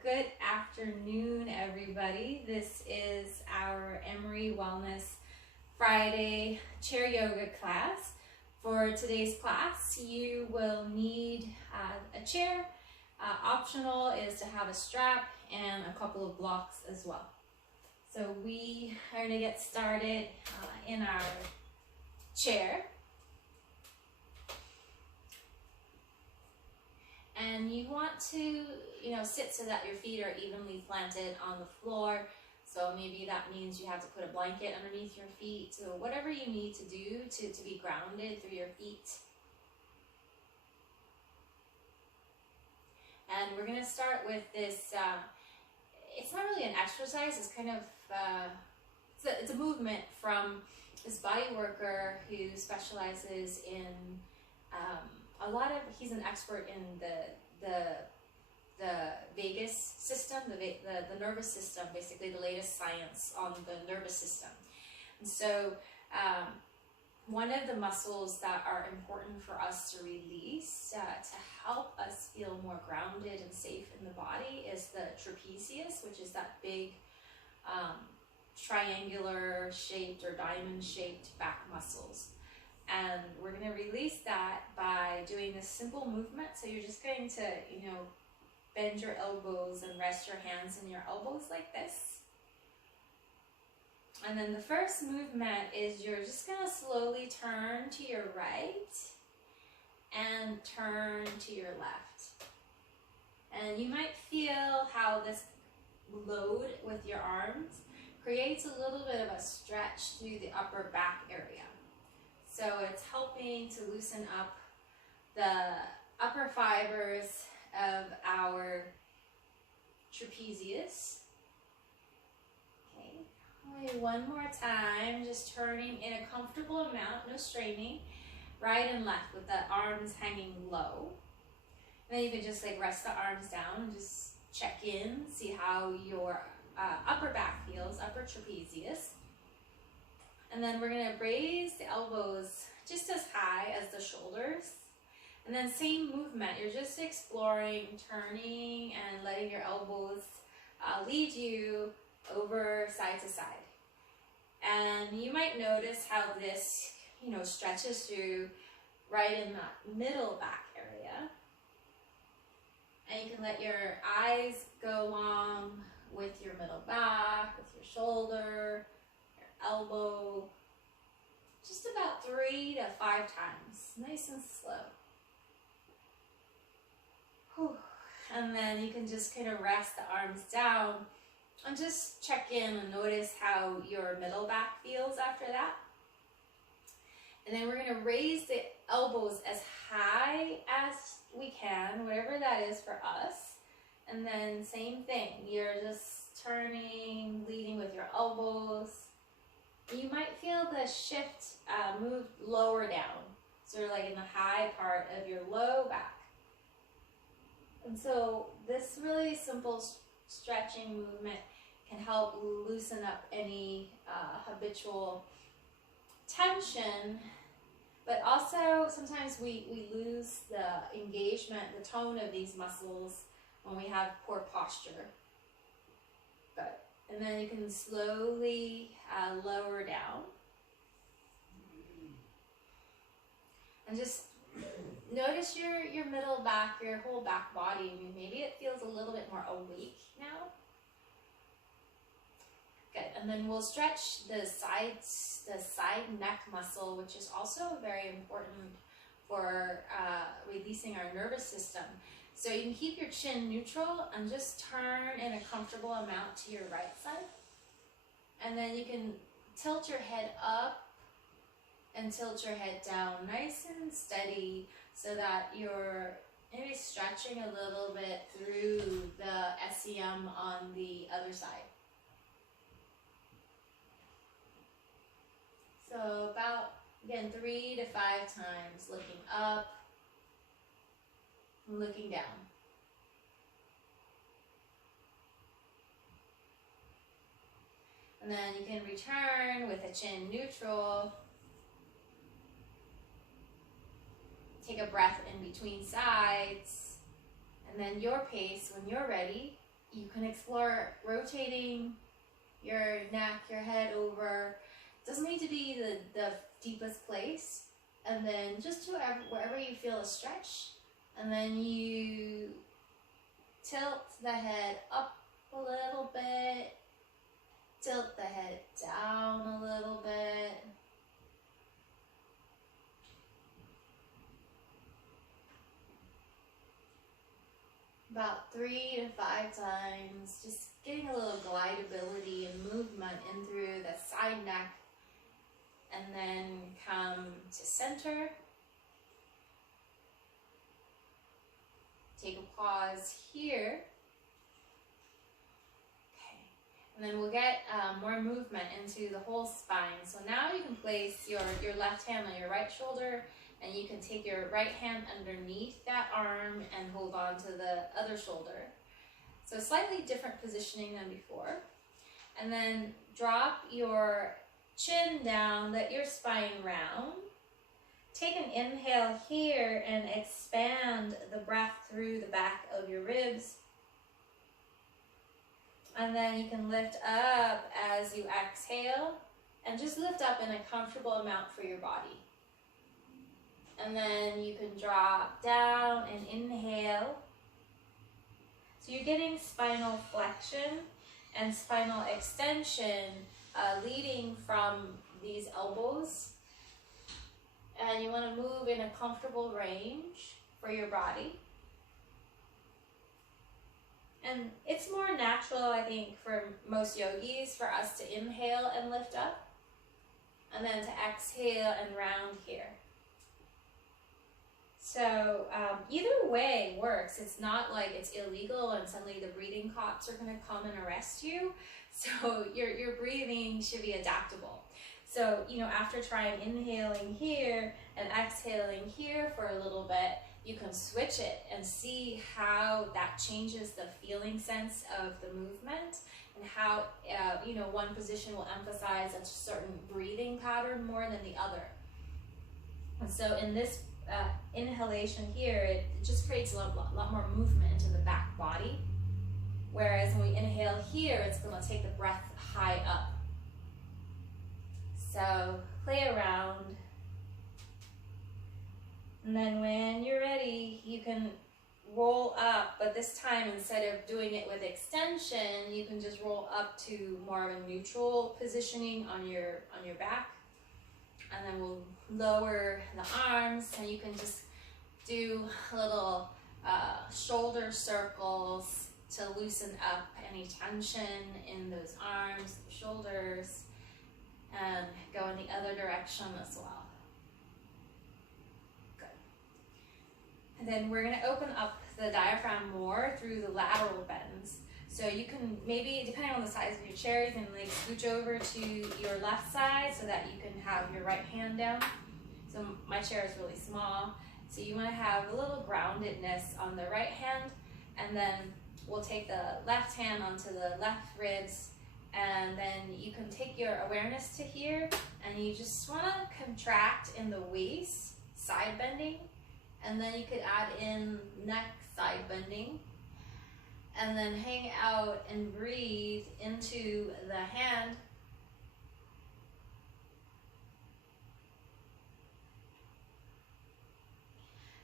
Good afternoon, everybody. This is our Emory Wellness Friday chair yoga class. For today's class, you will need a chair. Optional is to have a strap and a couple of blocks as well. So we are going to get started in our chair. And you want to, sit so that your feet are evenly planted on the floor. So maybe that means you have to put a blanket underneath your feet. So whatever you need to do to be grounded through your feet. And we're going to start with this, it's not really an exercise, it's kind of, it's a movement from this body worker who specializes in he's an expert in the vagus system, the nervous system, basically the latest science on the nervous system. And so one of the muscles that are important for us to release to help us feel more grounded and safe in the body is the trapezius, which is that big triangular shaped or diamond shaped back muscles. And we're going to release that by doing this simple movement. So you're just going to, bend your elbows and rest your hands in your elbows like this. And then the first movement is you're just going to slowly turn to your right and turn to your left. And you might feel how this load with your arms creates a little bit of a stretch through the upper back area. So it's helping to loosen up the upper fibers of our trapezius. Okay, only one more time, just turning in a comfortable amount, no straining, right and left with the arms hanging low. And then you can just rest the arms down and just check in, see how your upper back feels, upper trapezius. And then we're going to raise the elbows just as high as the shoulders. And then same movement, you're just exploring, turning and letting your elbows lead you over side to side. And you might notice how this, stretches through right in that middle back area. And you can let your eyes go along with your middle back, with your shoulder, elbow, just about 3 to 5 times, nice and slow. Whew. And then you can just kind of rest the arms down and just check in and notice how your middle back feels after that. And then we're going to raise the elbows as high as we can, whatever that is for us. And then same thing, you're just turning, leading with your elbows. You might feel the shift move lower down, sort of like in the high part of your low back. And so this really simple stretching movement can help loosen up any habitual tension, but also sometimes we lose the engagement, the tone of these muscles when we have poor posture. And then you can slowly lower down. And just notice your middle back, your whole back body. Maybe it feels a little bit more awake now. Good. And then we'll stretch the side neck muscle, which is also very important for releasing our nervous system. So you can keep your chin neutral and just turn in a comfortable amount to your right side. And then you can tilt your head up and tilt your head down nice and steady so that you're maybe stretching a little bit through the SEM on the other side. So about, again, 3 to 5 times, looking up, looking down. And then you can return with a chin neutral. Take a breath in between sides. And then your pace, when you're ready, You can explore rotating your neck, your head over. It doesn't need to be the deepest place. And then just to wherever you feel a stretch. And then you tilt the head up a little bit. Tilt the head down a little bit. About 3 to 5 times, just getting a little glideability and movement in through the side neck, and then come to center. Take a pause here. Okay, and then we'll get more movement into the whole spine. So now you can place your left hand on your right shoulder, and you can take your right hand underneath that arm and hold on to the other shoulder. So slightly different positioning than before. And then drop your chin down, let your spine round. Take an inhale here and expand the breath through the back of your ribs. And then you can lift up as you exhale, and just lift up in a comfortable amount for your body. And then you can drop down and inhale. So you're getting spinal flexion and spinal extension leading from these elbows. And you want to move in a comfortable range for your body. And it's more natural, I think, for most yogis for us to inhale and lift up, and then to exhale and round here. So either way works. It's not like it's illegal and suddenly the breathing cops are going to come and arrest you. So your breathing should be adaptable. So, you know, after trying inhaling here and exhaling here for a little bit, you can switch it and see how that changes the feeling sense of the movement, and how, you know, one position will emphasize a certain breathing pattern more than the other. And so in this inhalation here, it just creates a lot more movement into the back body. Whereas when we inhale here, it's going to take the breath high up. So play around. And then when you're ready, you can roll up, but this time instead of doing it with extension, you can just roll up to more of a neutral positioning on your back. And then we'll lower the arms, and you can just do little shoulder circles to loosen up any tension in those arms, shoulders, and go in the other direction as well. Good. And then we're going to open up the diaphragm more through the lateral bends. So you can maybe, depending on the size of your chair, you can like scooch over to your left side so that you can have your right hand down. So my chair is really small, so you want to have a little groundedness on the right hand, and then we'll take the left hand onto the left ribs, and then you can take your awareness to here, and you just want to contract in the waist, side bending, and then you could add in neck side bending, and then hang out and breathe into the hand.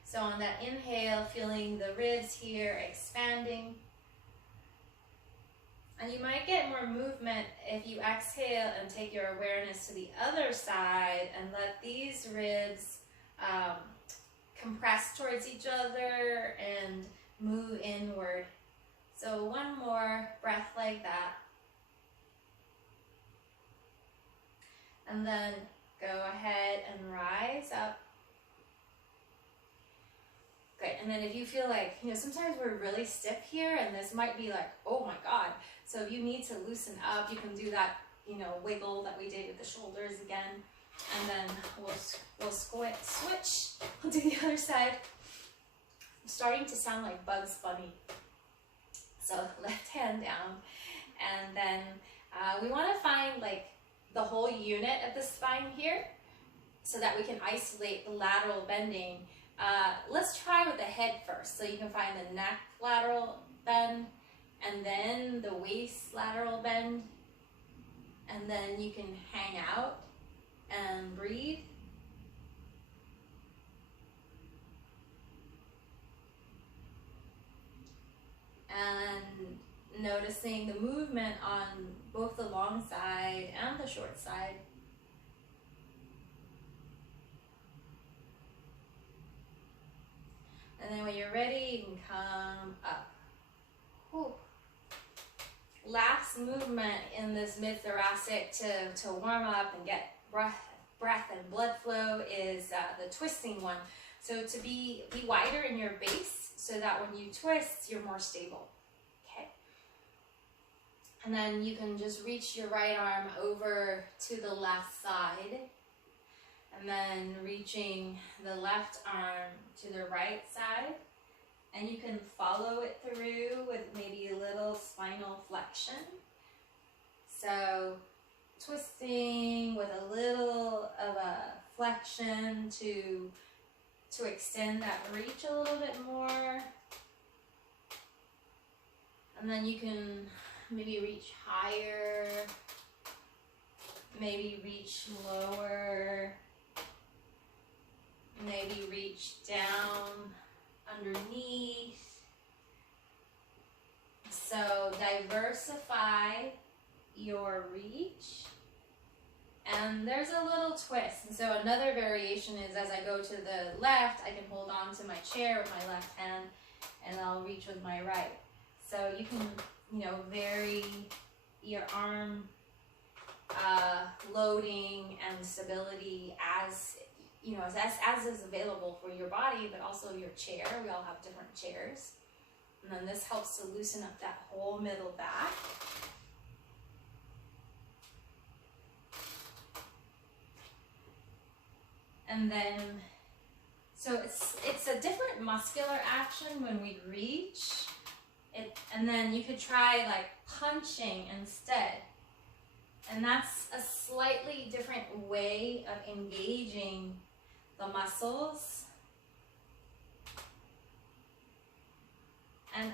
So on that inhale, feeling the ribs here expanding. And you might get more movement if you exhale and take your awareness to the other side and let these ribs compress towards each other and move inward. So one more breath like that. And then go ahead and rise up. Good, and then if you feel like, you know, sometimes we're really stiff here, and this might be like, oh my God. So if you need to loosen up, you can do that, you know, wiggle that we did with the shoulders again. And then we'll switch onto the other side. I'm starting to sound like Bugs Bunny. So left hand down. And then we want to find like the whole unit of the spine here so that we can isolate the lateral bending. Let's try with the head first. So you can find the neck lateral bend, and then the waist lateral bend, and then you can hang out and breathe. And noticing the movement on both the long side and the short side. And then when you're ready, you can come up. Whew. Last movement in this mid-thoracic to warm up and get breath and blood flow is the twisting one. So to be wider in your base so that when you twist, you're more stable. Okay. And then you can just reach your right arm over to the left side. And then reaching the left arm to the right side. And you can follow it through with maybe a little spinal flexion. So twisting with a little of a flexion to extend that reach a little bit more. And then you can maybe reach higher, maybe reach lower, maybe reach down underneath. So diversify your reach. And there's a little twist. And so another variation is as I go to the left, I can hold on to my chair with my left hand and I'll reach with my right. So you can, vary your arm loading and stability as is available for your body, but also your chair. We all have different chairs. And then this helps to loosen up that whole middle back. And then, so it's a different muscular action when we reach it, and then you could try like punching instead. And that's a slightly different way of engaging the muscles. And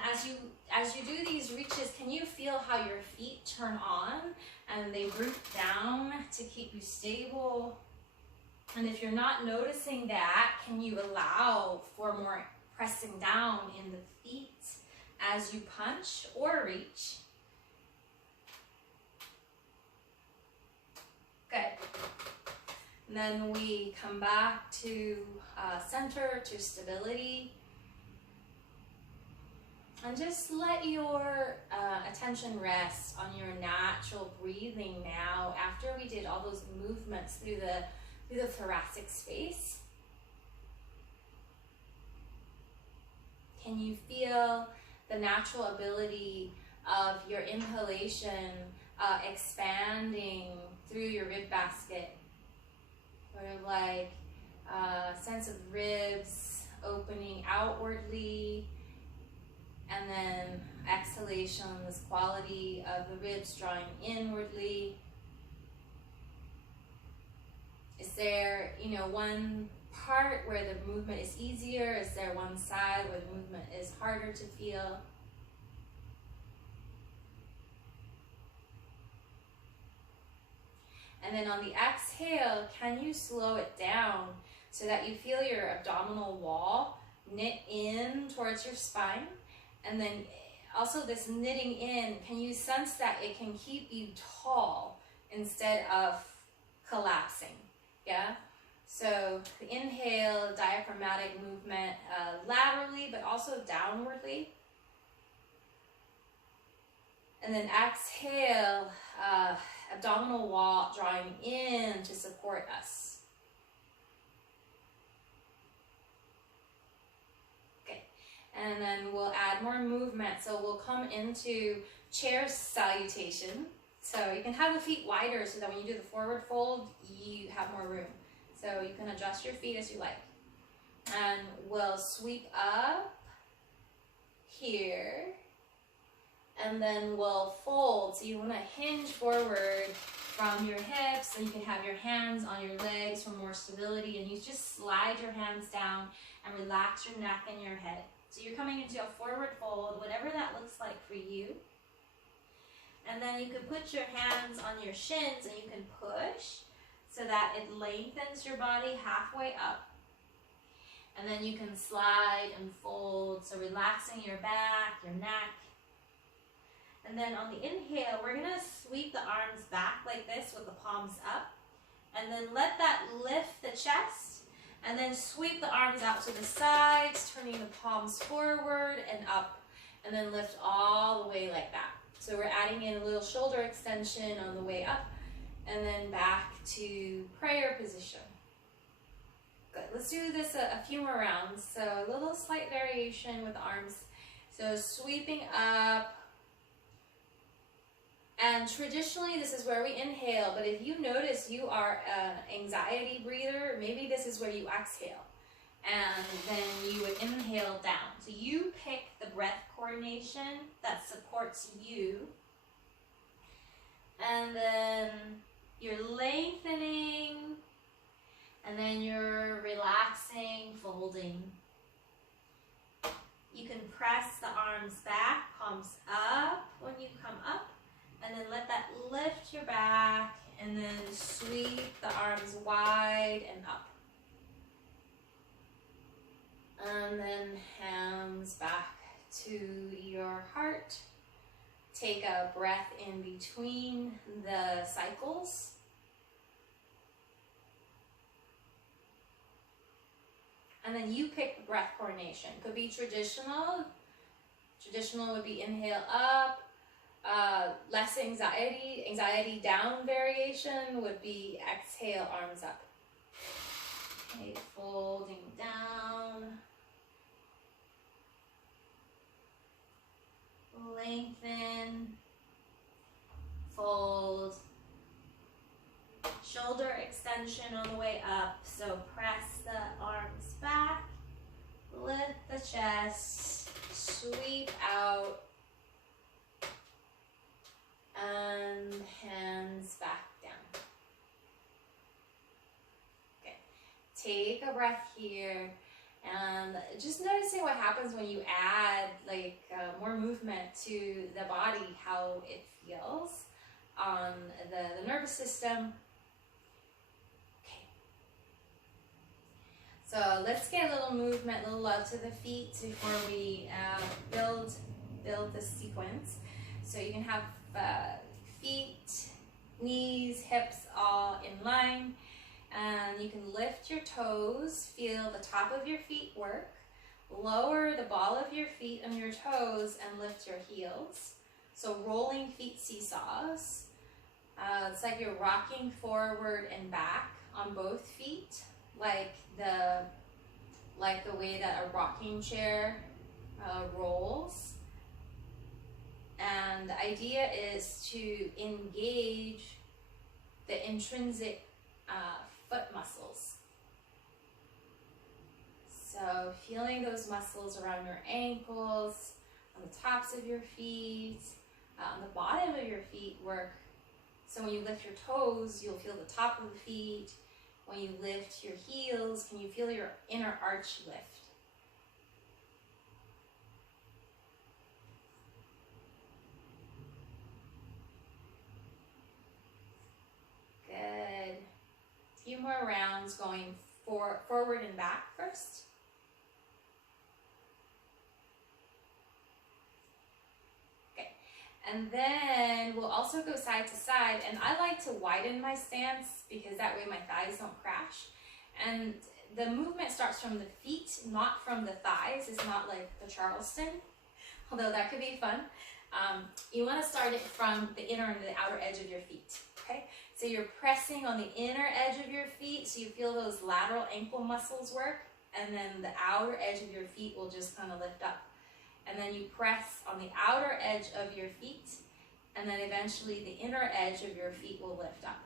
as you do these reaches, can you feel how your feet turn on and they root down to keep you stable? And if you're not noticing that, can you allow for more pressing down in the feet as you punch or reach? Good. And then we come back to center, to stability. And just let your attention rest on your natural breathing now after we did all those movements through the thoracic space. Can you feel the natural ability of your inhalation expanding through your rib basket? Sort of like a sense of ribs opening outwardly, and then exhalation, this quality of the ribs drawing inwardly. Is there, one part where the movement is easier? Is there one side where the movement is harder to feel? And then on the exhale, can you slow it down so that you feel your abdominal wall knit in towards your spine? And then also this knitting in, can you sense that it can keep you tall instead of collapsing? Yeah? So the inhale, diaphragmatic movement laterally, but also downwardly. And then exhale, abdominal wall drawing in to support us. Okay, and then we'll add more movement. So we'll come into chair salutation. So you can have the feet wider so that when you do the forward fold, you have more room. So you can adjust your feet as you like. And we'll sweep up here. And then we'll fold. So you want to hinge forward from your hips, and you can have your hands on your legs for more stability. And you just slide your hands down and relax your neck and your head. So you're coming into a forward fold, whatever that looks like for you. And then you can put your hands on your shins and you can push so that it lengthens your body halfway up. And then you can slide and fold, so relaxing your back, your neck. And then on the inhale, we're gonna sweep the arms back like this with the palms up. And then let that lift the chest. And then sweep the arms out to the sides, turning the palms forward and up. And then lift all the way like that. So we're adding in a little shoulder extension on the way up. And then back to prayer position. Good. Let's do this a few more rounds. So a little slight variation with the arms. So sweeping up. And traditionally, this is where we inhale. But if you notice you are an anxiety breather, maybe this is where you exhale. And then you would inhale down. So you pick the breath coordination that supports you. And then you're lengthening. And then you're relaxing, folding. You can press the arms back, palms up when you come up. And then let that lift your back. And then sweep the arms wide and up. And then hands back to your heart. Take a breath in between the cycles. And then you pick the breath coordination. Could be traditional. Traditional would be inhale up. Less anxiety. Anxiety down variation would be exhale, arms up. Okay, folding down. Lengthen. Fold. Shoulder extension on the way up. So press the arms back. Lift the chest. Sweep out. And hands back down. Okay. Take a breath here. And just noticing what happens when you add like more movement to the body, how it feels on the nervous system. Okay. So let's get a little movement, a little love to the feet before we build the sequence. So you can have feet, knees, hips all in line. And you can lift your toes, feel the top of your feet work. Lower the ball of your feet on your toes and lift your heels. So rolling feet seesaws. It's like you're rocking forward and back on both feet, like the way that a rocking chair rolls. And the idea is to engage the intrinsic foot muscles. So feeling those muscles around your ankles, on the tops of your feet, on the bottom of your feet work. So when you lift your toes, you'll feel the top of the feet. When you lift your heels, can you feel your inner arch lift? Good. A few more rounds going forward and back first. Okay. And then we'll also go side to side. And I like to widen my stance because that way my thighs don't crash. And the movement starts from the feet, not from the thighs. It's not like the Charleston, although that could be fun. You want to start it from the inner and the outer edge of your feet, okay? So you're pressing on the inner edge of your feet so you feel those lateral ankle muscles work, and then the outer edge of your feet will just kind of lift up. And then you press on the outer edge of your feet, and then eventually the inner edge of your feet will lift up.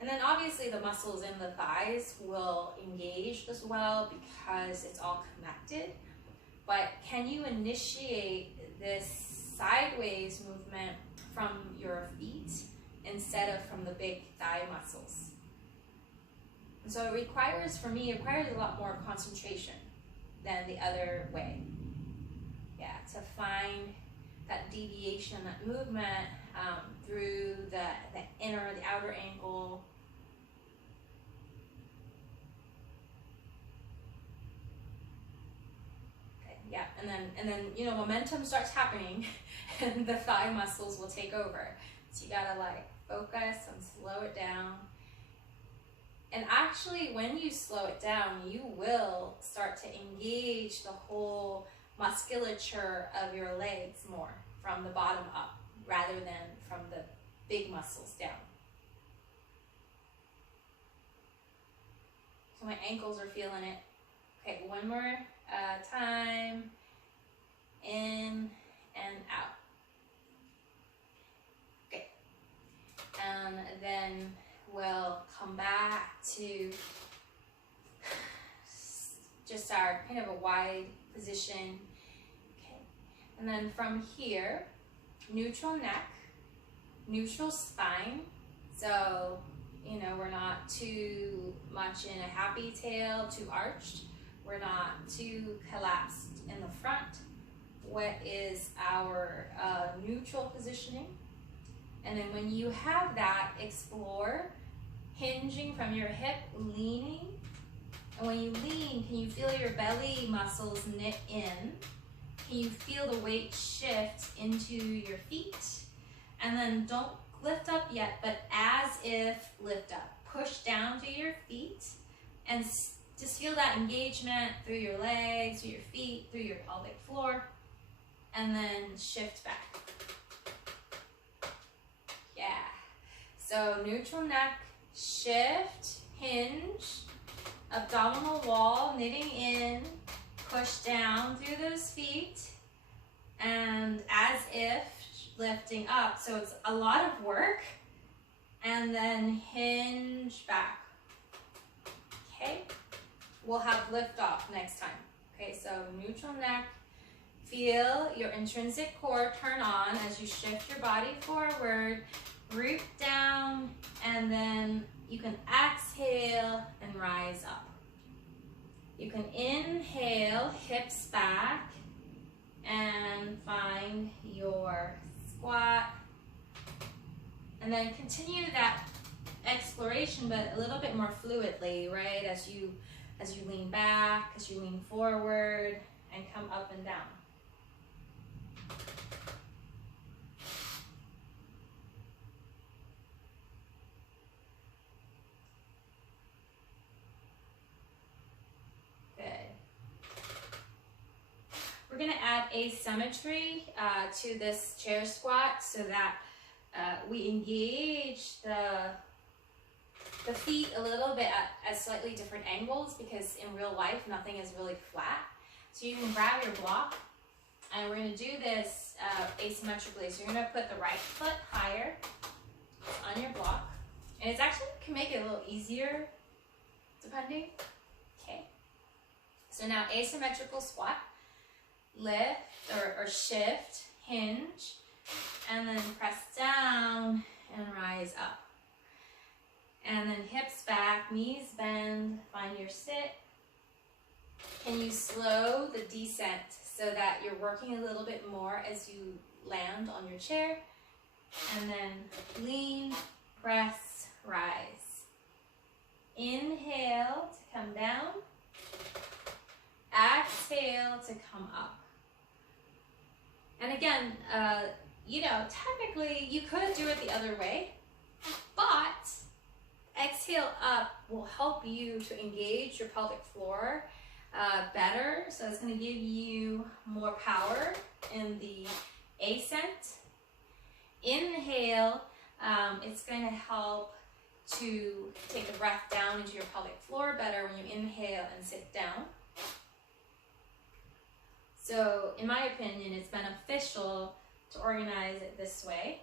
And then obviously the muscles in the thighs will engage as well because it's all connected. But can you initiate this sideways movement from your feet instead of from the big thigh muscles? And so it requires, for me, a lot more concentration. than the other way. Yeah, to find that deviation, that movement through the inner, the outer ankle. Okay, yeah, and then you know, momentum starts happening, and the thigh muscles will take over. So you gotta like focus and slow it down. And actually, when you slow it down, you will start to engage the whole musculature of your legs more from the bottom up rather than from the big muscles down. So my ankles are feeling it. Okay, one more time. In and out. Okay. And then we'll come back to just our kind of a wide position. Okay. And then from here, neutral neck, neutral spine. So, you know, we're not too much in a happy tail, too arched. We're not too collapsed in the front. What is our neutral positioning? And then when you have that, explore hinging from your hip, leaning. And when you lean, can you feel your belly muscles knit in? Can you feel the weight shift into your feet? And then don't lift up yet, but as if lift up. Push down to your feet and just feel that engagement through your legs, through your feet, through your pelvic floor, and then shift back. Yeah. So neutral neck, shift, hinge, abdominal wall, knitting in, push down through those feet, and as if lifting up. So it's a lot of work, and then hinge back. Okay, we'll have lift off next time. Okay, so neutral neck, feel your intrinsic core turn on as you shift your body forward, root down, and then you can exhale and rise up. You can inhale, hips back, and find your squat. And then continue that exploration, but a little bit more fluidly, right? As you lean back, as you lean forward, and come up and down. We're going to add asymmetry to this chair squat so that we engage the feet a little bit at slightly different angles, because in real life nothing is really flat. So you can grab your block, and we're going to do this asymmetrically. So you're going to put the right foot higher on your block, and it's actually can make it a little easier depending. Okay. So now asymmetrical squat. Lift or shift, hinge, and then press down and rise up. And then hips back, knees bend, find your sit. Can you slow the descent so that you're working a little bit more as you land on your chair? And then lean, press, rise. Inhale to come down. Exhale to come up. And again, you know, technically you could do it the other way, but exhale up will help you to engage your pelvic floor better. So it's going to give you more power in the ascent. Inhale, it's going to help to take the breath down into your pelvic floor better when you inhale and sit down. So, in my opinion, it's beneficial to organize it this way,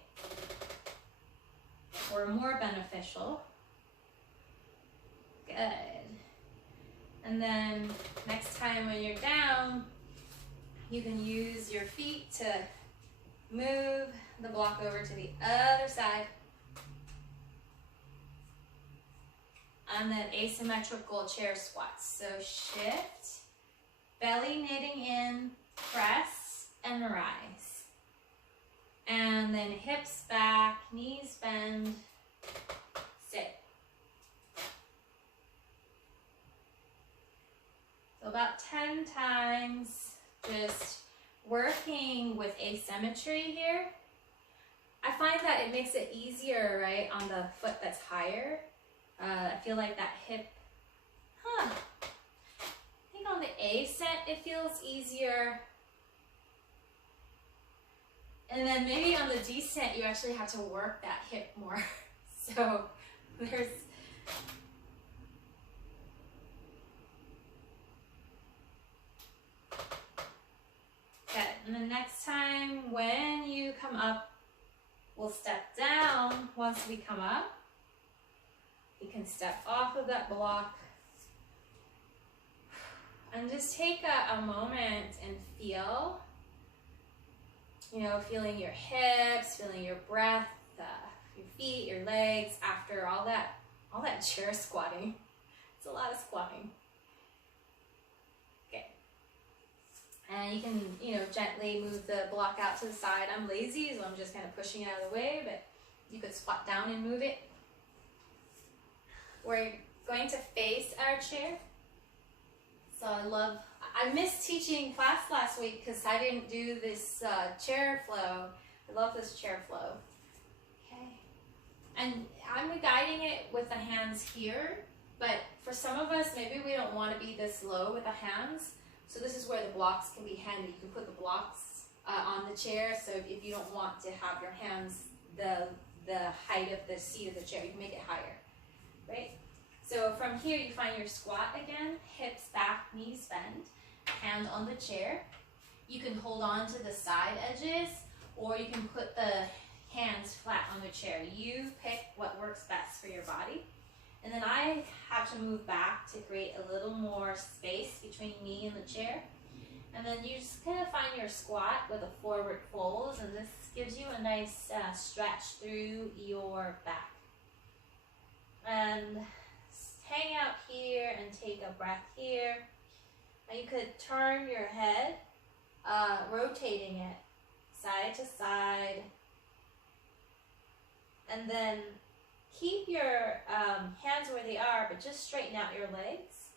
or more beneficial. Good. And then next time when you're down, you can use your feet to move the block over to the other side. And then asymmetrical chair squats. So shift, belly knitting in, press and rise. And then hips back, knees bend, sit. So about 10 times, just working with asymmetry here. I find that it makes it easier, right, on the foot that's higher. I feel like that hip, I think on the A set it feels easier. And then maybe on the D set you actually have to work that hip more. So there's, okay, and the next time when you come up, we'll step down. Once we come up, you can step off of that block and just take a moment and feel, you know, feeling your hips, feeling your breath, your feet, your legs after all that chair squatting. It's a lot of squatting. Okay. And you can, you know, gently move the block out to the side. I'm lazy, so I'm just kind of pushing it out of the way, but you could squat down and move it. We're going to face our chair. So I missed teaching class last week because I didn't do this chair flow. I love this chair flow. Okay. And I'm guiding it with the hands here, but for some of us, maybe we don't want to be this low with the hands. So this is where the blocks can be handy. You can put the blocks on the chair. So if you don't want to have your hands the height of the seat of the chair, you can make it higher, right? So from here, you find your squat again, hips back, knees bend, hand on the chair. You can hold on to the side edges, or you can put the hands flat on the chair. You pick what works best for your body. And then I have to move back to create a little more space between me and the chair. And then you just kind of find your squat with a forward fold, and this gives you a nice stretch through your back. And hang out here and take a breath here. Now you could turn your head, rotating it side to side. And then keep your hands where they are, but just straighten out your legs.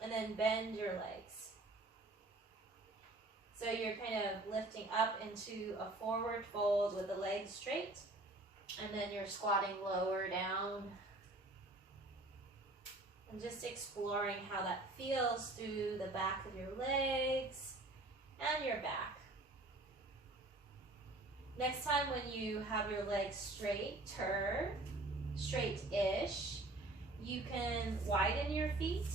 And then bend your legs. So you're kind of lifting up into a forward fold with the legs straight. And then you're squatting lower down. And just exploring how that feels through the back of your legs and your back. Next time when you have your legs straighter, straight-ish, you can widen your feet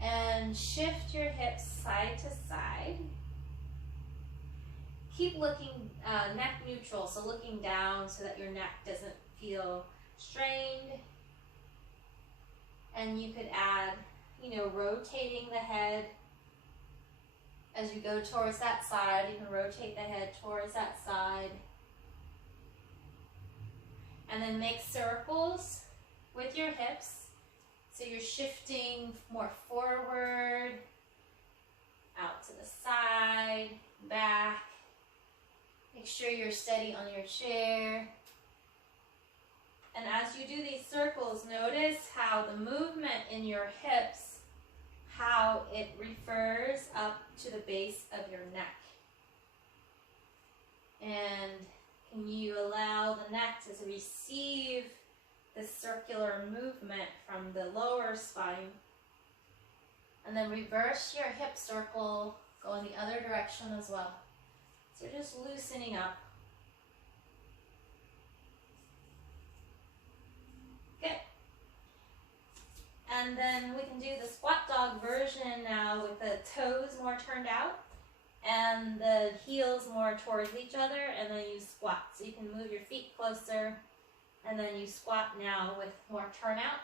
and shift your hips side to side. Keep looking neck neutral, so looking down so that your neck doesn't feel strained. And you could add, you know, rotating the head as you go towards that side. You can rotate the head towards that side. And then make circles with your hips. So you're shifting more forward, out to the side, back. Make sure you're steady on your chair. And as you do these circles, notice how the movement in your hips, how it refers up to the base of your neck. And can you allow the neck to receive the circular movement from the lower spine? And then reverse your hip circle, go in the other direction as well. So just loosening up. Good. And then we can do the squat dog version now with the toes more turned out and the heels more towards each other, and then you squat. So you can move your feet closer, and then you squat now with more turnout.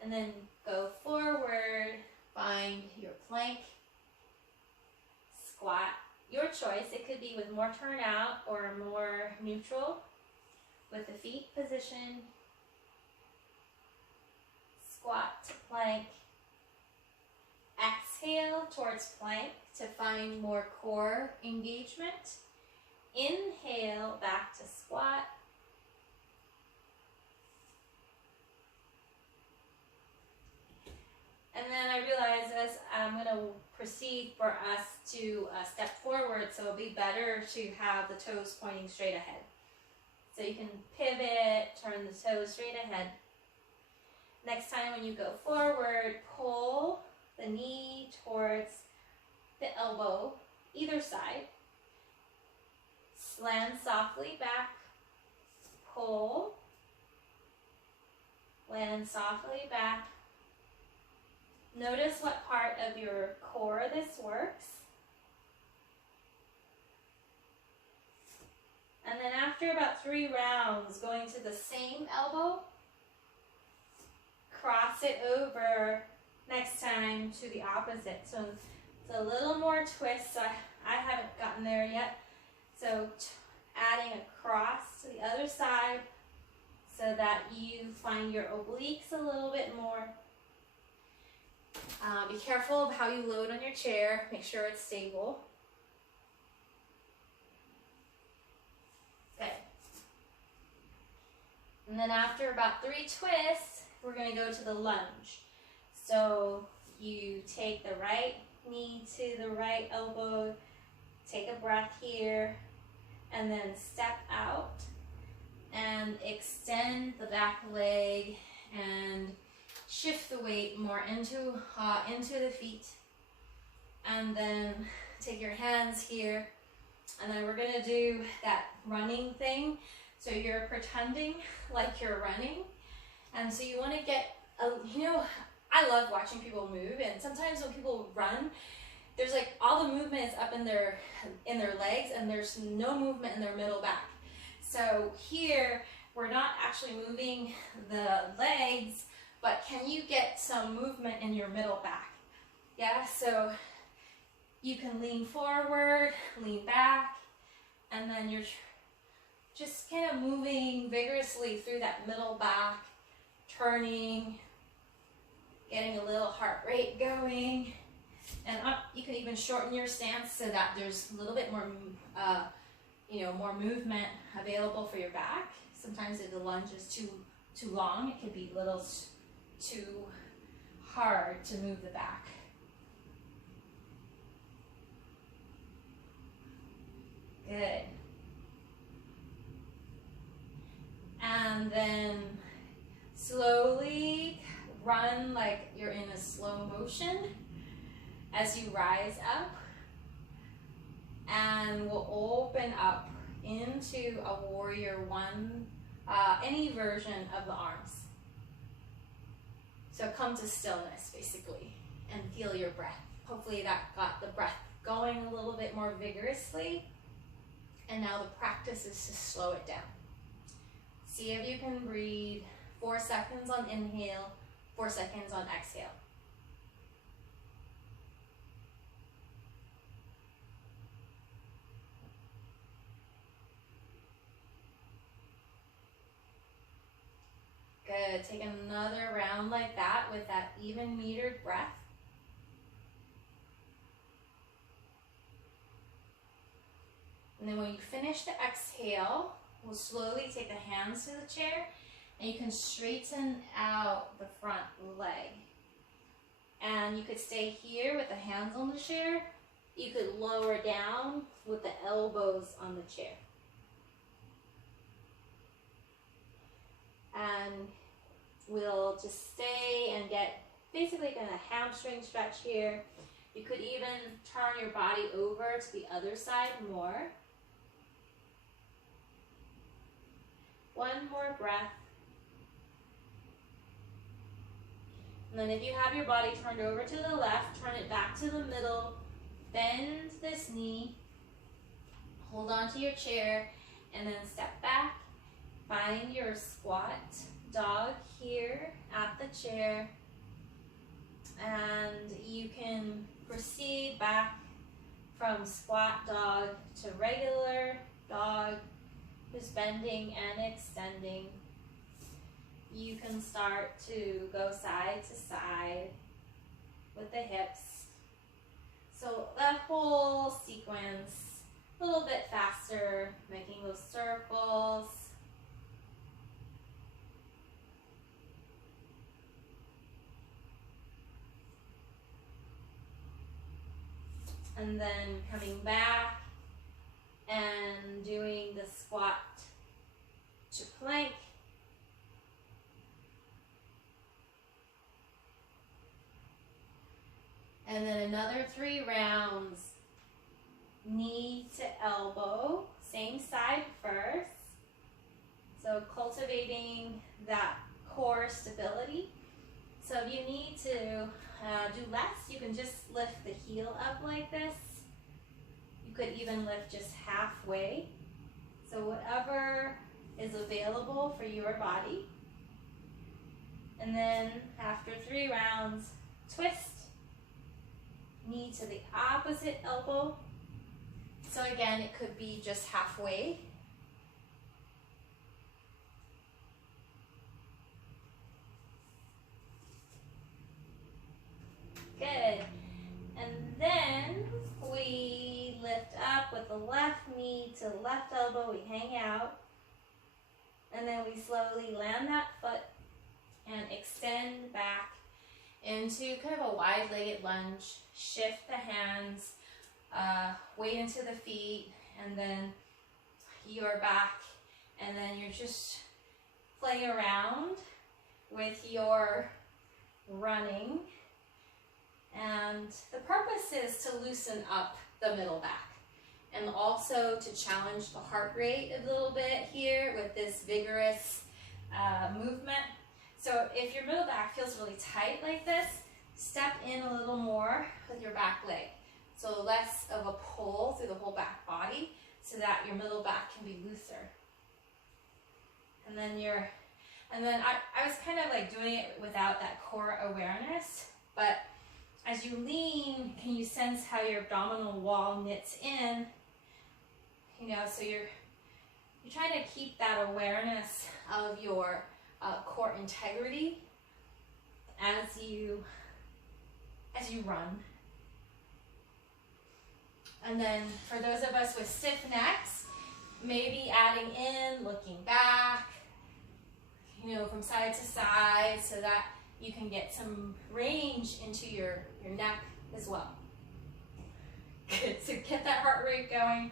And then go forward, find your plank, squat. Your choice, it could be with more turnout or more neutral with the feet position. Squat to plank, exhale towards plank to find more core engagement. Inhale, back to squat. And then I realize as I'm going to proceed for us to step forward, so it'll be better to have the toes pointing straight ahead. So you can pivot, turn the toes straight ahead. Next time when you go forward, pull the knee towards the elbow, either side. Land softly back, pull, land softly back. Notice what part of your core this works. And then after about 3 rounds, going to the same elbow, cross it over next time to the opposite. So it's a little more twist. So I haven't gotten there yet. So adding a cross to the other side so that you find your obliques a little bit more. Be careful of how you load on your chair. Make sure it's stable. Good. And then after about 3 twists, we're going to go to the lunge. So you take the right knee to the right elbow, take a breath here, and then step out and extend the back leg and shift the weight more into the feet. And then take your hands here, and then we're gonna do that running thing. So you're pretending like you're running, and so you want to get I love watching people move, and sometimes when people run, there's like all the movement is up in their legs, and there's no movement in their middle back. So here we're not actually moving the legs, but can you get some movement in your middle back? Yeah, so you can lean forward, lean back, and then you're just kind of moving vigorously through that middle back, turning, getting a little heart rate going. And up, you can even shorten your stance so that there's a little bit more, more movement available for your back. Sometimes if the lunge is too long, it could be a little too hard to move the back. Good. And then slowly run like you're in a slow motion as you rise up, and we'll open up into a warrior one, any version of the arms. So come to stillness basically and feel your breath. Hopefully that got the breath going a little bit more vigorously. And now the practice is to slow it down. See if you can breathe 4 seconds on inhale, 4 seconds on exhale. Good. Take another round like that with that even metered breath. And then when you finish the exhale, we'll slowly take the hands to the chair, and you can straighten out the front leg. And you could stay here with the hands on the chair. You could lower down with the elbows on the chair. And we'll just stay and get basically kind of hamstring stretch here. You could even turn your body over to the other side more. One more breath. And then if you have your body turned over to the left, turn it back to the middle. Bend this knee. Hold on to your chair, and then step back. Find your squat dog here at the chair, and you can proceed back from squat dog to regular dog, just bending and extending. You can start to go side to side with the hips. So that whole sequence, a little bit faster, making those circles. And then coming back and doing the squat to plank. And then another 3 rounds, knee to elbow, same side first. So cultivating that core stability. So if you need to do less, you can just lift the heel up like this. You could even lift just halfway. So whatever is available for your body. And then after 3 rounds, twist. Knee to the opposite elbow. So again, it could be just halfway. Good. And then we lift up with the left knee to left elbow. We hang out. And then we slowly land that foot and extend back into kind of a wide-legged lunge. Shift the hands, weight into the feet, and then you're back. And then you're just playing around with your running. And the purpose is to loosen up the middle back and also to challenge the heart rate a little bit here with this vigorous movement. So if your middle back feels really tight like this, step in a little more with your back leg. So less of a pull through the whole back body so that your middle back can be looser. And then I was kind of like doing it without that core awareness, but as you lean, can you sense how your abdominal wall knits in? You know, so you're trying to keep that awareness of your core integrity as you run. And then for those of us with stiff necks, maybe adding in, looking back, you know, from side to side so that you can get some range into your neck as well. Good, so get that heart rate going.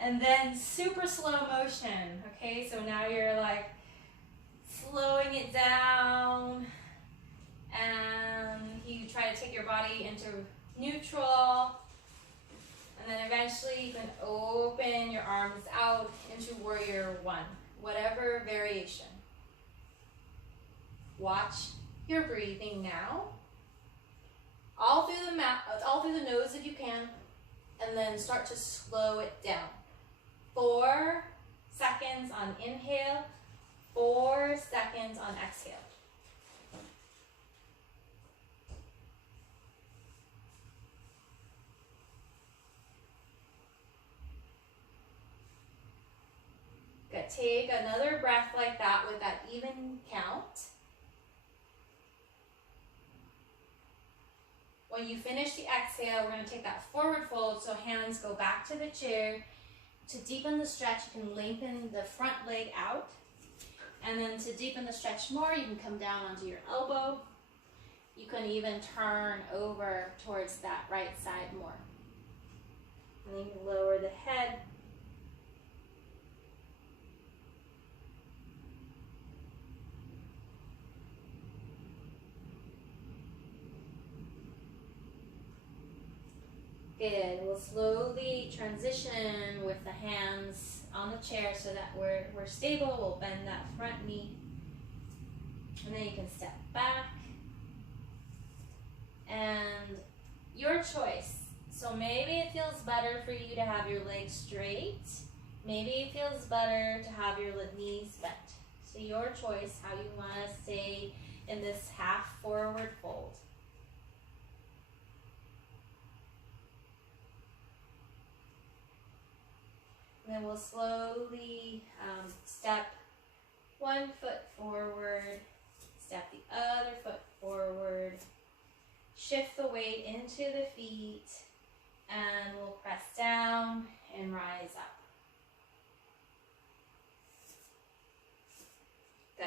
And then super slow motion, okay? So now you're like slowing it down and you try to take your body into neutral. And then eventually you can open your arms out into warrior one, whatever variation. Watch your breathing now. All through the mouth, all through the nose if you can, and then start to slow it down. 4 seconds on inhale, 4 seconds on exhale. Good. Take another breath like that with that even count. When you finish the exhale, we're going to take that forward fold, so hands go back to the chair. To deepen the stretch, you can lengthen the front leg out. And then to deepen the stretch more, you can come down onto your elbow. You can even turn over towards that right side more. And then you can lower the head. Good. We'll slowly transition with the hands on the chair so that we're stable. We'll bend that front knee. And then you can step back. And your choice. So maybe it feels better for you to have your legs straight. Maybe it feels better to have your knees bent. So your choice, how you want to stay in this half forward fold. And then we'll slowly step one foot forward, step the other foot forward, shift the weight into the feet, and we'll press down and rise up. Good.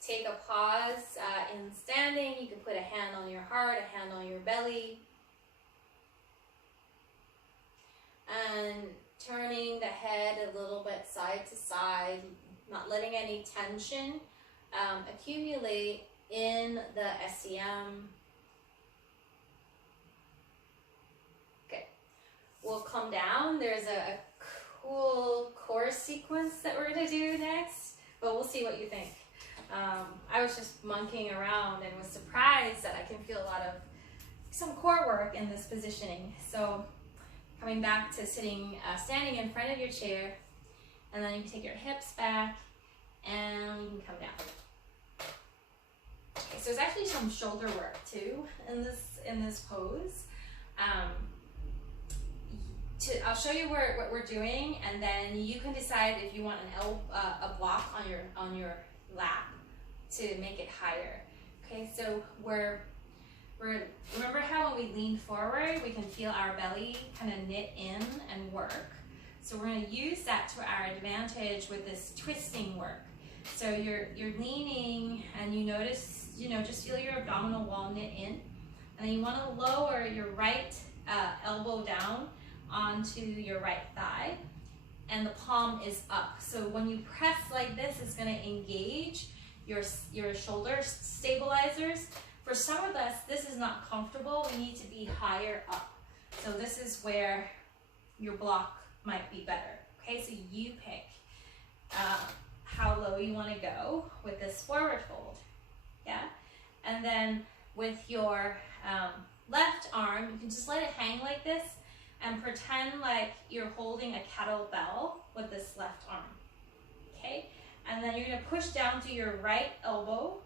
Take a pause in standing. You can put a hand on your heart, a hand on your belly. And turning the head a little bit side to side, not letting any tension accumulate in the SEM. Okay, we'll come down. There's a cool core sequence that we're gonna do next, but we'll see what you think. I was just monkeying around and was surprised that I can feel a lot of some core work in this positioning. So coming back to sitting, standing in front of your chair, and then you can take your hips back and you can come down. Okay, so there's actually some shoulder work too in this pose. I'll show you what we're doing, and then you can decide if you want a block on your lap to make it higher. Okay, so remember how when we lean forward, we can feel our belly kind of knit in and work. So we're going to use that to our advantage with this twisting work. So you're leaning, and you notice, just feel your abdominal wall knit in, and then you want to lower your right elbow down onto your right thigh, and the palm is up. So when you press like this, it's going to engage your shoulder stabilizers. For some of us, this is not comfortable. We need to be higher up. So this is where your block might be better. Okay, so you pick how low you want to go with this forward fold. Yeah, and then with your left arm, you can just let it hang like this and pretend like you're holding a kettlebell with this left arm. Okay, and then you're going to push down to your right elbow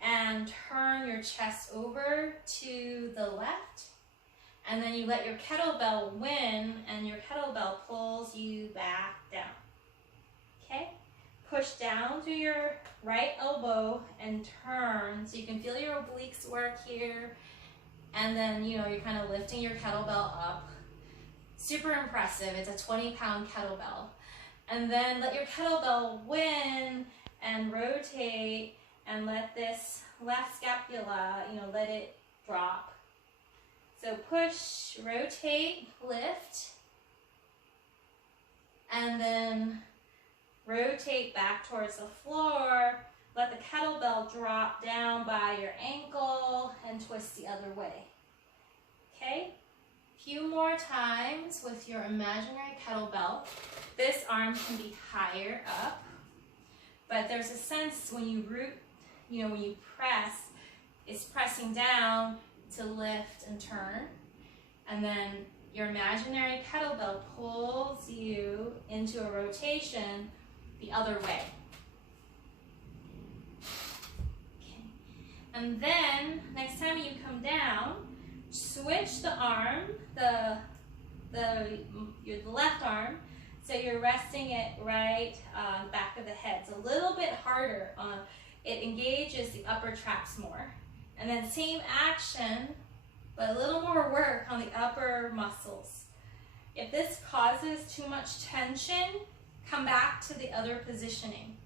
and turn your chest over to the left, and then you let your kettlebell win, and your kettlebell pulls you back down. Okay, push down to your right elbow and turn, so you can feel your obliques work here, and then you're kind of lifting your kettlebell up. Super impressive. It's a 20-pound kettlebell. And then let your kettlebell win and rotate, and let this left scapula, let it drop. So push, rotate, lift, and then rotate back towards the floor. Let the kettlebell drop down by your ankle and twist the other way. Okay? Few more times with your imaginary kettlebell. This arm can be higher up, but there's a sense when you root, when you press, it's pressing down to lift and turn, and then your imaginary kettlebell pulls you into a rotation the other way. Okay. And then next time you come down, switch the arm, the left arm, so you're resting it right on the back of the head. It's a little bit harder. It engages the upper traps more. And then same action, but a little more work on the upper muscles. If this causes too much tension, come back to the other positioning.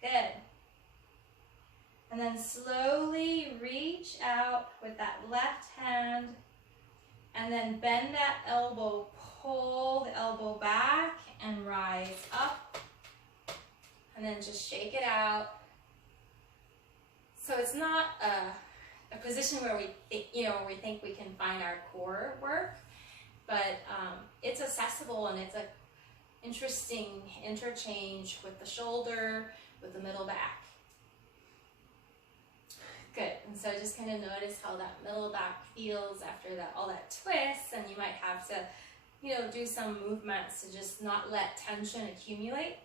Good. And then slowly reach out with that left hand, and then bend that elbow, pull the elbow back and rise up, and then just shake it out. So it's not a position where we think we can find our core work, but it's accessible, and it's a interesting interchange with the shoulder, with the middle back. Good. And so just kind of notice how that middle back feels after all that twist, and you might have to, do some movements to just not let tension accumulate.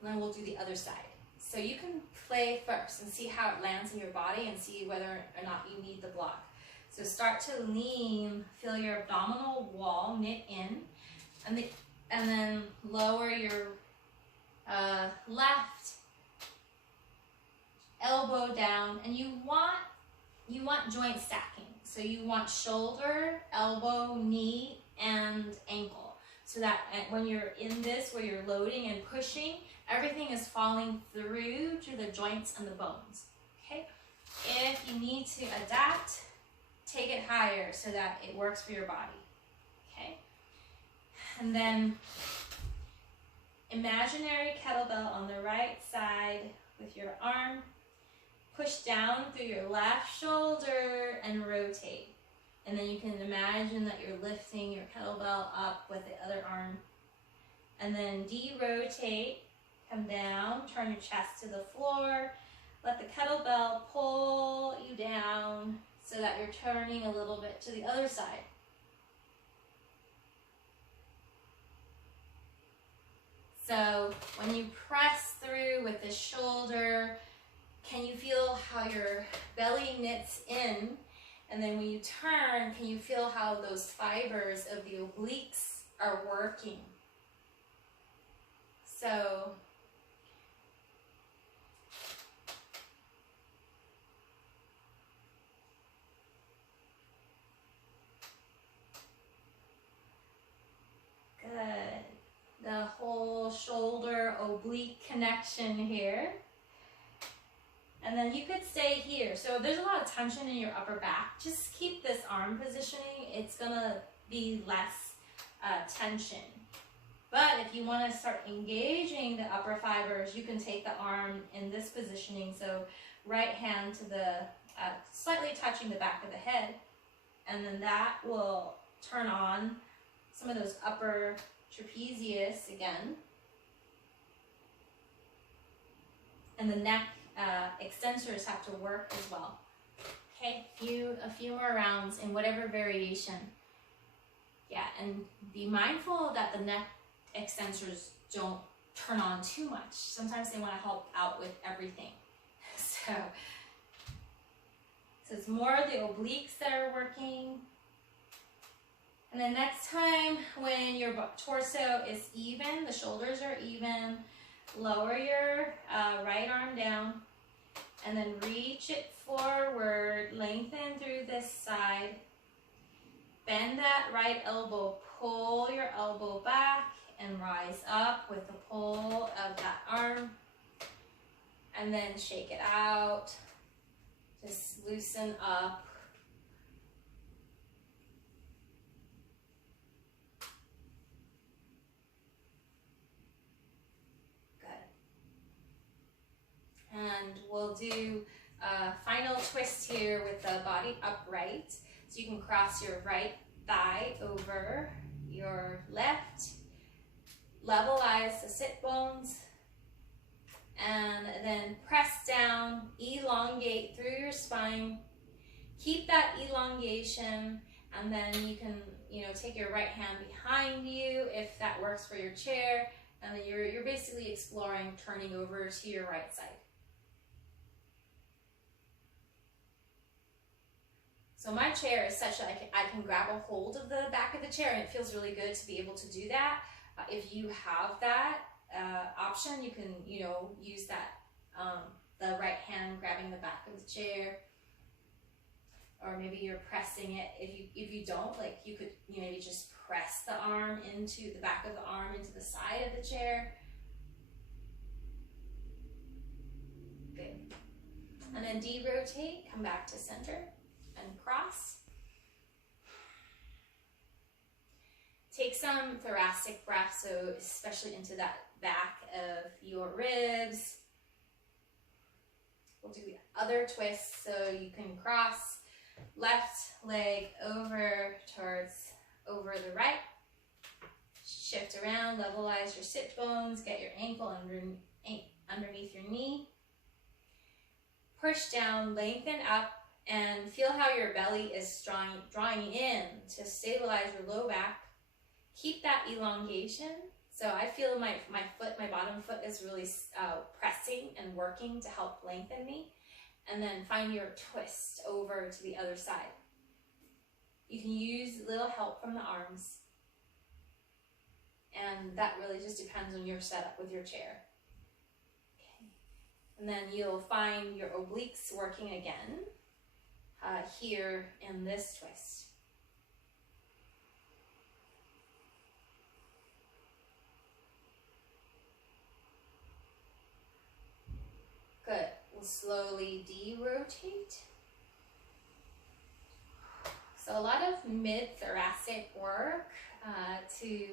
And then we'll do the other side. So you can play first and see how it lands in your body and see whether or not you need the block. So start to lean, feel your abdominal wall knit in, and and then lower your left elbow down, and you want joint stacking. So you want shoulder, elbow, knee, and ankle. So that when you're in this, where you're loading and pushing, everything is falling through to the joints and the bones, okay? If you need to adapt, take it higher so that it works for your body, okay? And then imaginary kettlebell on the right side with your arm. Push down through your left shoulder and rotate. And then you can imagine that you're lifting your kettlebell up with the other arm. And then de-rotate, come down, turn your chest to the floor. Let the kettlebell pull you down so that you're turning a little bit to the other side. So when you press through with the shoulder, can you feel how your belly knits in? And then when you turn, can you feel how those fibers of the obliques are working? So good. The whole shoulder oblique connection here. And then you could stay here. So if there's a lot of tension in your upper back, just keep this arm positioning. It's gonna be less tension. But if you wanna start engaging the upper fibers, you can take the arm in this positioning. So right hand to the, slightly touching the back of the head. And then that will turn on some of those upper trapezius again. And the neck extensors have to work as well. Okay, a few more rounds in whatever variation. Yeah, and be mindful that the neck extensors don't turn on too much. Sometimes they want to help out with everything. So it's more the obliques that are working. And then next time when your torso is even, the shoulders are even, lower your right arm down and then reach it forward, lengthen through this side. Bend that right elbow, pull your elbow back and rise up with the pull of that arm. And then shake it out. Just loosen up. And we'll do a final twist here with the body upright. So you can cross your right thigh over your left, levelize the sit bones, and then press down, elongate through your spine. Keep that elongation, and then you can, take your right hand behind you if that works for your chair, and then you're basically exploring turning over to your right side. So my chair is such that I can grab a hold of the back of the chair, and it feels really good to be able to do that. If you have that option, you can, use that, the right hand grabbing the back of the chair, or maybe you're pressing it. If you don't, like, you could maybe just press the arm into the back of the arm into the side of the chair. Good. And then de-rotate, come back to center. And cross. Take some thoracic breath, so especially into that back of your ribs. We'll do the other twist, so you can cross left leg over over the right. Shift around, levelize your sit bones, get your ankle underneath your knee. Push down, lengthen up, and feel how your belly is drawing in to stabilize your low back. Keep that elongation. So I feel my bottom foot is really pressing and working to help lengthen me. And then find your twist over to the other side. You can use a little help from the arms. And that really just depends on your setup with your chair. Okay. And then you'll find your obliques working again here in this twist. Good. We'll slowly de-rotate. So a lot of mid-thoracic work to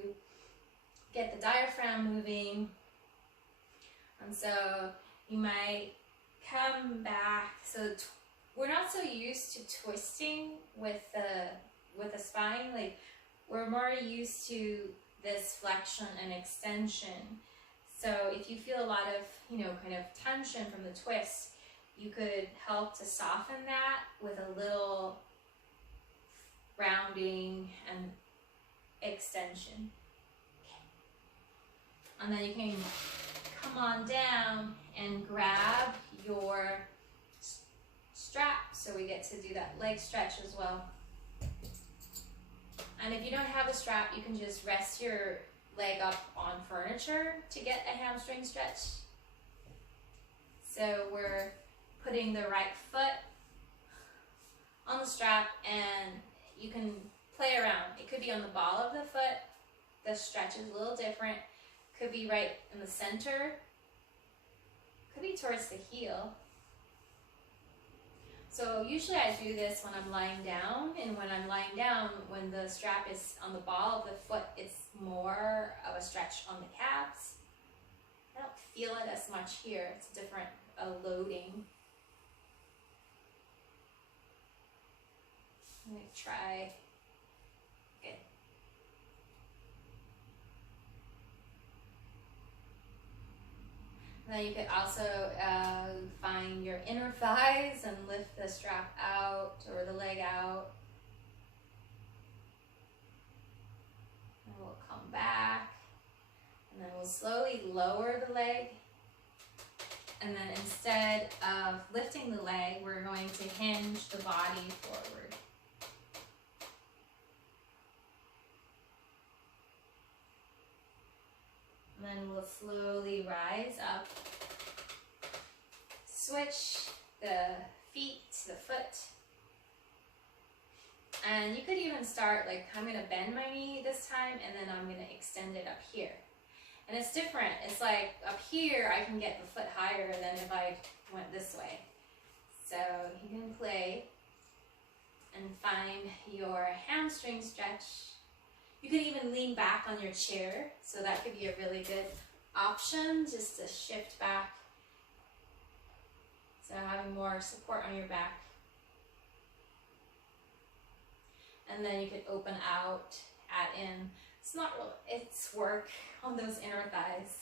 get the diaphragm moving. And so you might come back. So we're not so used to twisting with the spine. Like, we're more used to this flexion and extension. So if you feel a lot of, kind of tension from the twist, you could help to soften that with a little rounding and extension. Okay. And then you can come on down and grab your strap, so we get to do that leg stretch as well. And if you don't have a strap, you can just rest your leg up on furniture to get a hamstring stretch. So we're putting the right foot on the strap, and you can play around. It could be on the ball of the foot. The stretch is a little different. Could be right in the center. Could be towards the heel. So usually I do this when I'm lying down, and when I'm lying down, when the strap is on the ball of the foot, it's more of a stretch on the calves. I don't feel it as much here. It's different loading. Let me try. Good. Then you could also find your inner thighs and lift the strap out or the leg out. And we'll come back. And then we'll slowly lower the leg. And then instead of lifting the leg, we're going to hinge the body forward. And then we'll slowly rise up. Switch the feet to the foot. And you could even start like, I'm gonna bend my knee this time, and then I'm gonna extend it up here. And it's different. It's like up here, I can get the foot higher than if I went this way. So you can play and find your hamstring stretch. You can even lean back on your chair, so that could be a really good option, just to shift back. So having more support on your back. And then you could open out, add in. It's not real, it's work on those inner thighs.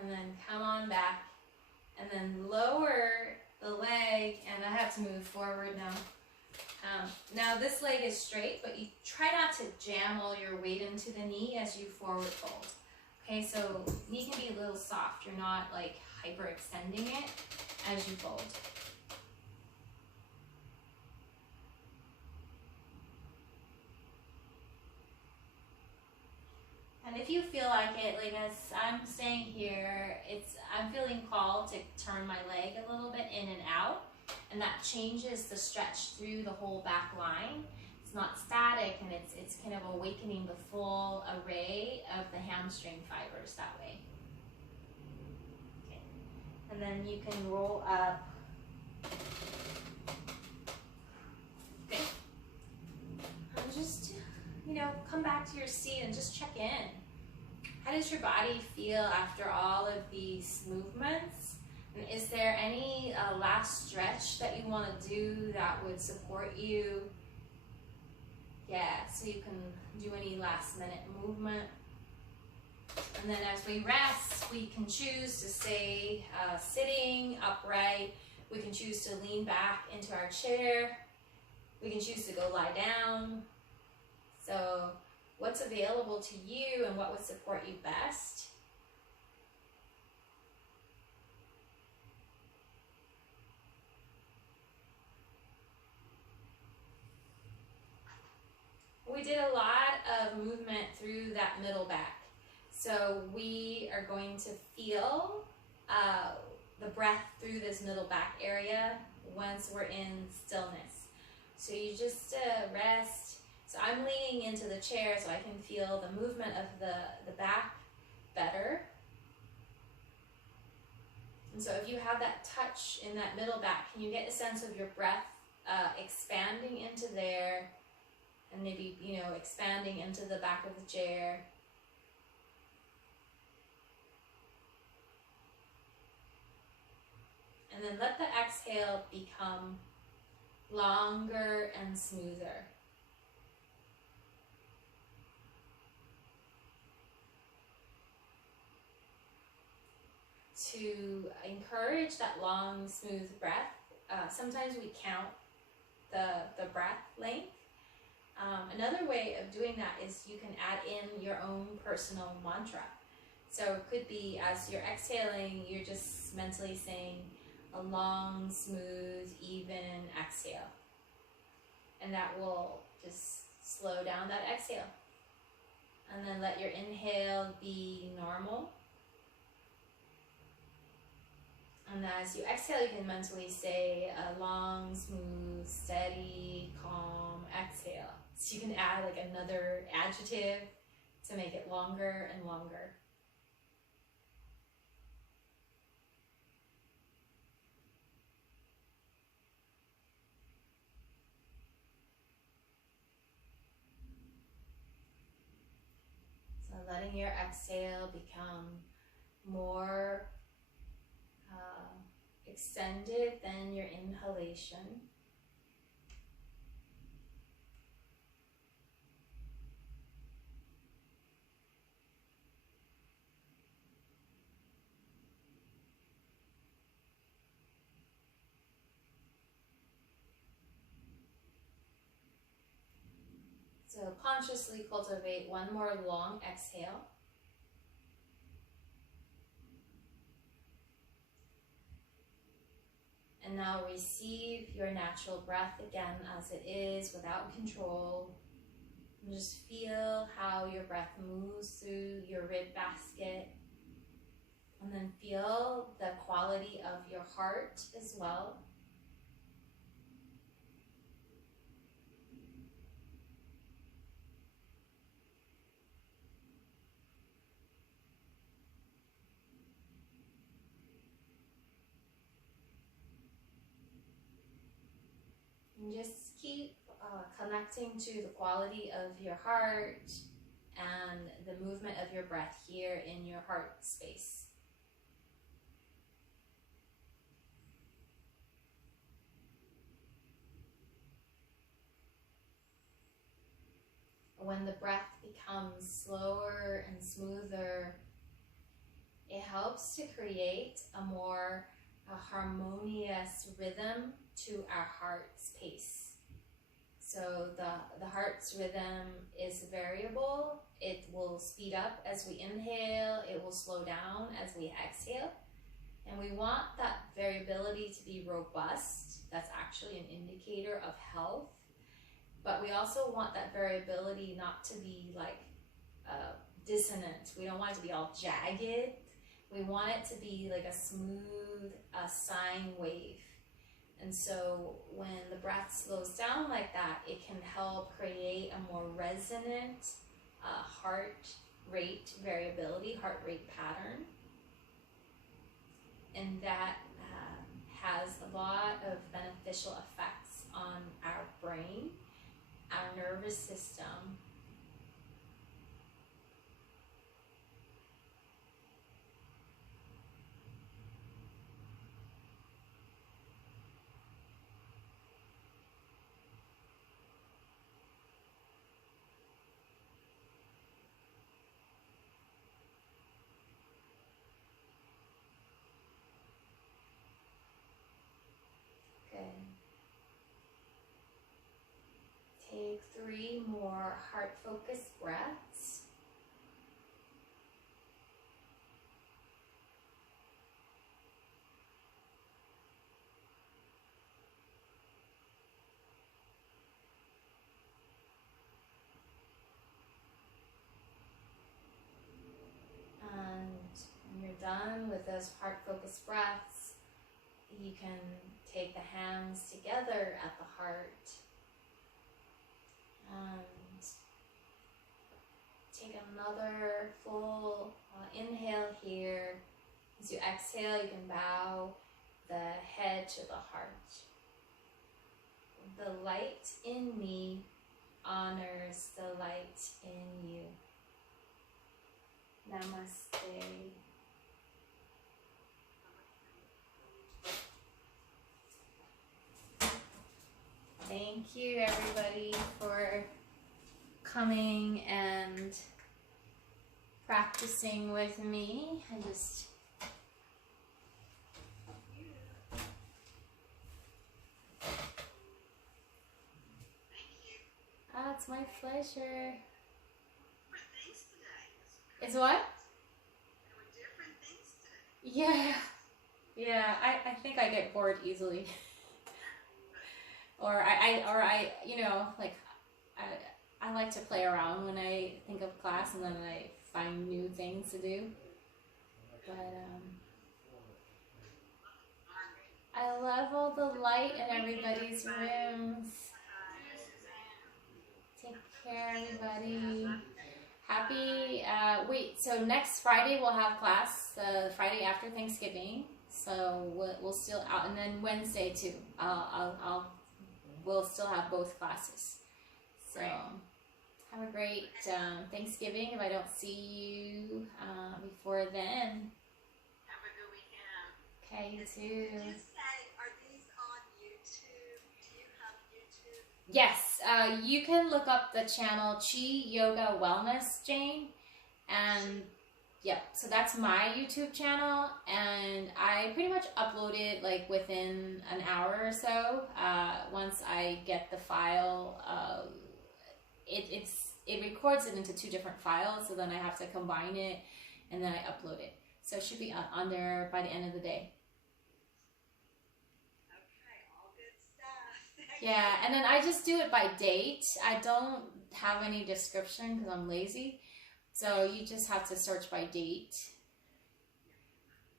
And then come on back, and then lower the leg, and I have to move forward now. Now this leg is straight, but you try not to jam all your weight into the knee as you forward fold. Okay, so knee can be a little soft. You're not like hyperextending it as you fold. And if you feel like it, like as I'm staying here, I'm feeling called to turn my leg a little bit in and out. And that changes the stretch through the whole back line. It's not static, and it's kind of awakening the full array of the hamstring fibers that way. Okay. And then you can roll up. Okay. And just, come back to your seat and just check in. How does your body feel after all of these movements? And is there any last stretch that you want to do that would support you? Yeah, so you can do any last minute movement. And then as we rest, we can choose to stay sitting upright. We can choose to lean back into our chair. We can choose to go lie down. So what's available to you and what would support you best? We did a lot of movement through that middle back. So we are going to feel the breath through this middle back area once we're in stillness. So you just rest. So I'm leaning into the chair so I can feel the movement of the back better. And so if you have that touch in that middle back, can you get a sense of your breath expanding into there, and maybe, you know, expanding into the back of the chair. And then let the exhale become longer and smoother. To encourage that long, smooth breath, sometimes we count the breath length. Another way of doing that is you can add in your own personal mantra. So it could be as you're exhaling, you're just mentally saying a long, smooth, even exhale. And that will just slow down that exhale. And then let your inhale be normal. And as you exhale, you can mentally say a long, smooth, steady, calm exhale. So you can add like another adjective to make it longer and longer. So letting your exhale become more extended than your inhalation. So consciously cultivate one more long exhale. And now receive your natural breath again as it is, without control. And just feel how your breath moves through your rib basket. And then feel the quality of your heart as well. And just keep connecting to the quality of your heart and the movement of your breath here in your heart space. When the breath becomes slower and smoother, it helps to create a more harmonious rhythm to our heart's pace. So the heart's rhythm is variable. It will speed up as we inhale, it will slow down as we exhale. And we want that variability to be robust. That's actually an indicator of health. But we also want that variability not to be like dissonant. We don't want it to be all jagged. We want it to be like a smooth sine wave. And so when the breath slows down like that, it can help create a more resonant heart rate variability, heart rate pattern. And that has a lot of beneficial effects on our brain, our nervous system. Take 3 more heart-focused breaths. with those heart-focused breaths, you can take the hands together at the heart and take another full inhale here. As you exhale, you can bow the head to the heart. The light in me honors the light in you. Namaste. Thank you, everybody, for coming and practicing with me. I just it's my pleasure. It's what? Yeah. Yeah, I think I get bored easily. or I you know, like I like to play around when I think of class, and then I find new things to do. But I love all the light in everybody's rooms. Take care, everybody. Happy, wait, so next Friday we'll have class, the Friday after Thanksgiving. So we'll still out, and then Wednesday too. We'll still have both classes. So have a great Thanksgiving if I don't see you before then. Have a good weekend. Okay, you too. Did you say, are these on YouTube? Do you have YouTube? Yes, you can look up the channel Chi Yoga Wellness, Jane. And yep, so that's my YouTube channel, and I pretty much upload it like within an hour or so. Once I get the file, it records it into 2 different files, so then I have to combine it, and then I upload it. So it should be on there by the end of the day. Okay, all good stuff. Yeah, and then I just do it by date. I don't have any description because I'm lazy. So you just have to search by date.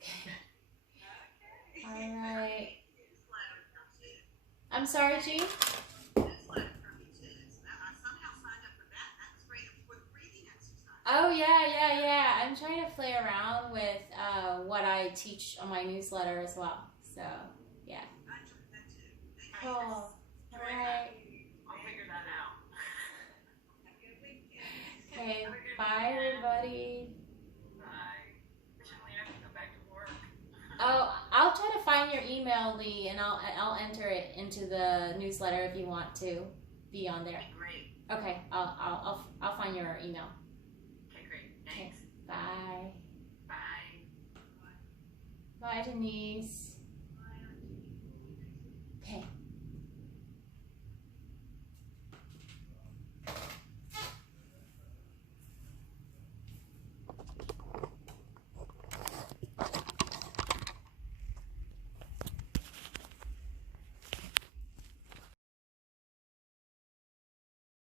Okay. All right. I'm sorry, Jean? Oh yeah. I'm trying to play around with what I teach on my newsletter as well. So yeah. Cool. All right. I'll figure that out. Okay. Bye, everybody. Bye. Fortunately, I have to go back to work. Oh, I'll try to find your email, Lee, and I'll enter it into the newsletter if you want to be on there. Great. Okay. I'll find your email. Okay, great. Thanks. Bye. Bye. Bye, Denise.